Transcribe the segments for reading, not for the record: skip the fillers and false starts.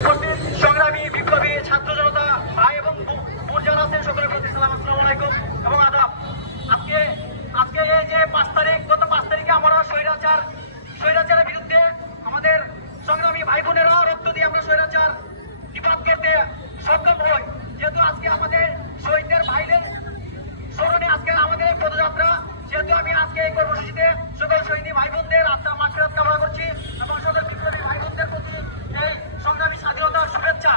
সংগ্রামী বিপ্লবী ছাত্র জনতা ভাই এবং বোন যারা আছেন সকলের প্রতি সালাম, আসসালামু আলাইকুম এবং আদাব। আজকে এই যে 5 তারিখ, গত 5 তারিখে আমরা স্বৈরাচারের বিরুদ্ধে আমাদের সংগ্রামী ভাই বোনেরা রক্ত দিয়ে আমরা স্বৈরাচার নিপাত করতে সক্ষম হই। যেহেতু আজকে আমাদের শহীদদের ভাইদের স্মরণে আজকে আমাদের পদযাত্রা, যেহেতু আমি আজকে এই কর্মসূচিতে সকল শহীদ ভাই বোনদের আত্মার মাগফিরাত কামনা করছি এবং সকল বিপ্লবী ভাই বোনদের প্রতি এই সংগ্রামী স্বাধীনতার শুভেচ্ছা।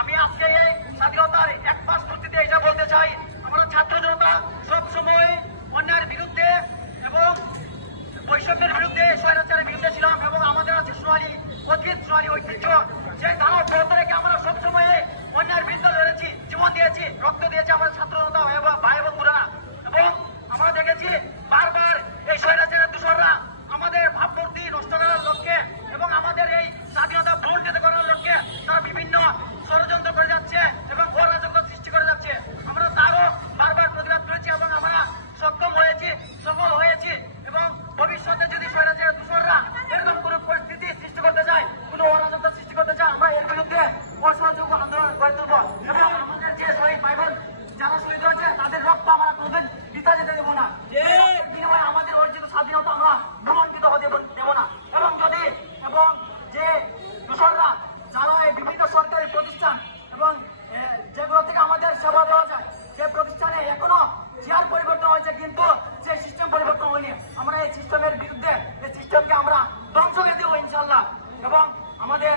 আমি আজকে এই স্বাধীনতার 1 মাস পূর্তিতে এটা বলতে চাই, আমরা ছাত্র জনতা সবসময় অন্যায়ের বিরুদ্ধে এবং বৈষম্যের বিরুদ্ধে, স্বৈরাচারের বিরুদ্ধে ছিলাম এবং আমাদের আছে সোনালী ঐতিহ্য। সেই ধারা অব্যাহত রেখে আমরা সবসময় অন্যায়ের বিরুদ্ধে লড়েছি, জীবন দিয়েছি, রক্ত দিয়েছি আমাদের ছাত্র জনতা ভাই এবং বোনেরা। এবং আমরা দেখেছি বারবার এই স্বৈরাচারের দূষণরা আমাদের ভাবমূর্তি নষ্ট করার লক্ষ্যে এবং আমাদের এই স্বাধীনতা বঞ্চিত করার লক্ষ্যে তারা বিভিন্ন ষড়যন্ত্র করে যাচ্ছে এবং অরাজকতা সৃষ্টি করে যাচ্ছে। আমরা তারও বারবার প্রতিবাদ করেছি এবং আমরা সক্ষম হয়েছি, সফল হয়েছি। এবং ভবিষ্যতে যদি স্বৈরাচারের দূষণরা এরকম কোনো পরিস্থিতি সৃষ্টি করতে চায়, কোনো অরাজকতা সৃষ্টি করতে চায়, আমরা এর বিরুদ্ধে অসহযোগ্য আন্দোলন গড়ে তুলব এবং আমাদের যে শহীদ ভাই বোন যারা শহীদ হয়েছে তাদের রক্ত আমরা কোনোদিন বৃথা যেতে দেবো না। বিনিময়ে আমাদের অর্জিত স্বাধীনতা আমরা ভূলণ্ঠিত হতে দেবো না। এবং যে দূষণরা যারা এই বিভিন্ন সরকারি প্রতিষ্ঠান এবং যেগুলো থেকে আমাদের সেবা দেওয়া যায়, যে প্রতিষ্ঠানে এখনো চেয়ার পরিবর্তন হয়েছে কিন্তু যে সিস্টেম পরিবর্তন হয়নি, আমরা এই সিস্টেমের বিরুদ্ধে, এই সিস্টেমকে আমরা ধ্বংস করে দেবো ইনশাল্লাহ। এবং আমাদের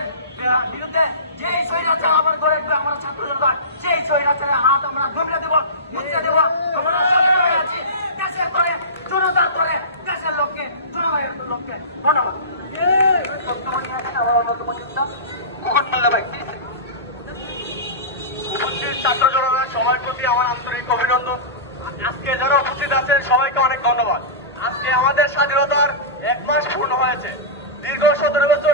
বিরুদ্ধে যে স্বৈরাচার আবার গড়ে উঠবে, আমরা ছাত্র জনতা সেই স্বৈরাচারের হাত আমরা ধরে দেবো, মুছে দেবো। আমরা সচেতন হয়ে আছি দেশের করে, জনতার করে, দেশের লোককে, জনগণের লোককে। ধন্যবাদ। উপস্থিত ছাত্র জনতার সবার প্রতি আমার আন্তরিক অভিনন্দন। আজকে যারা উপস্থিত আছেন সবাইকে অনেক ধন্যবাদ। আজকে আমাদের স্বাধীনতার 1 মাস পূর্ণ হয়েছে। দীর্ঘ 17 বছর